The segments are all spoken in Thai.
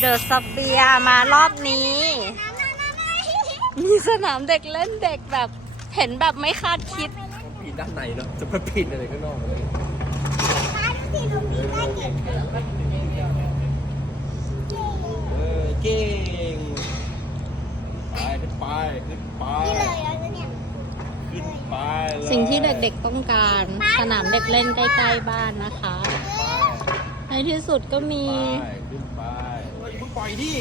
เดอะสเฟียมารอบนี้ มีสนามเด็กเล่นเด็กแบบ เห็นแบบไม่คาดคิดต้องปีนด้านในเนาะจะมาปีนอะไรข้างนอกเลยเออเก่งไปขึ้นไปขึ้นไปขึ้นไปเลยสิ่งที่เด็กๆต้องการสนามเด็กเล่นใกล้ๆบ้านนะคะ ในที่สุดก็มี ไปขึ้นไป เฮ้ยเพิ่งปล่อยดิ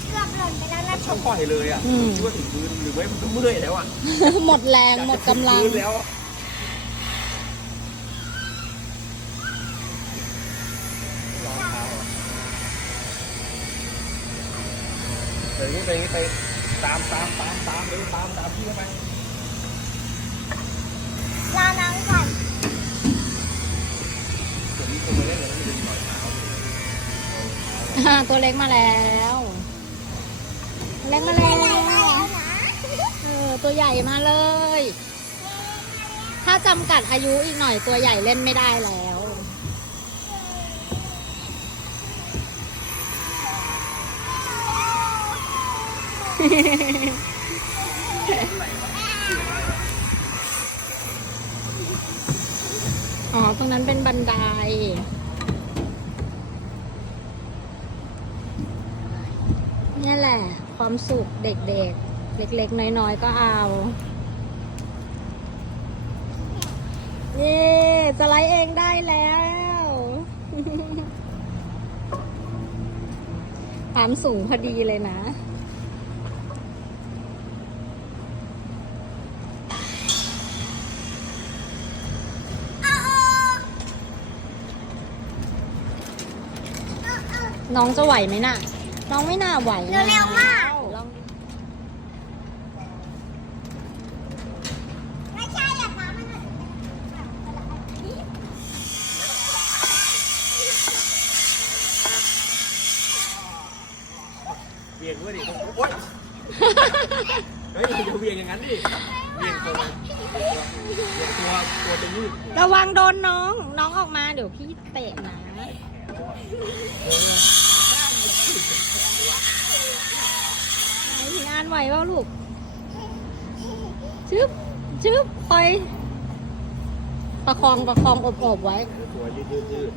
เกือบหล่นไปแล้วนะชอบปล่อยเลยอะอืม คิดว่าถึงพื้นหรือไม่มันก็เมื่อยแล้วอะหมดแรงหมดกำลัง อยาจะถึพื้นแล้วรองเท้าอะเดินอย่างนี้ไปอย่างนี้ไปตามตามตามตามเร็วตามตามพี่เข้าไป ตัวเล็กมาแล้ว เล็กมาแล้วเออตัวใหญ่มาเลย ถ้าจำกัดอายุอีกหน่อยตัวใหญ่เล่นไม่ได้แล้วอ๋อ ตรงนั้นเป็นบันได นี่แหละ ความสุขเด็กๆ เล็กๆ น้อยๆ ก็เอา เย้จะไลฟ์เองได้แล้ว ความสูงพอดีเลยนะน้องจะไหวไหมน่ะ น้องไม่น่าไหวนะเร็วๆมาก ลองไม่ใช่อย่าตามมันเบี่ยงด้วยดิโอ๊ยเฮ้ยอย่าเบี่ยงอย่างนั้นดิเบี่ยงตัวเบี่ยงตัวตัวจะยืดระวังโดนน้อง น้องออกมาเดี๋ยวพี่เตะนะไหนถึงอ่านไหวเปล่าลูกชึบชึบคอย ประคองประคองอบอบๆไว้ตัวยืดยืดยืด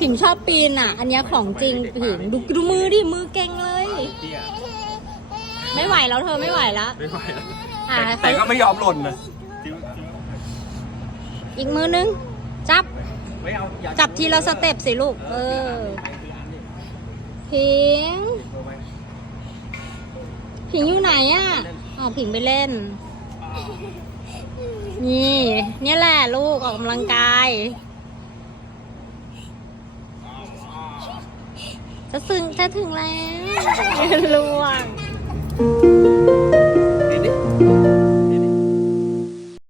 ผิงชอบปีนอะ อันเนี้ยของจริงผิงดูดูมือดิ มือเก่งเลย เตี้ยไม่ไหวแล้วเธอไม่ไหวแล้วไม่ไหวแล้วอ่าแต่ก็ไม่ยอมหล่นนะจิ้วอีกมือนึง จับ ไม่เอาอย่าจับทีละสเต็ปสิลูก เออผิง ผิงอยู่ไหนอะอ๋อผิงไปเล่น นี่ เนี่ยแหละลูกออกกำลังกาย จะซึ้งจะถึงแล้วล่วง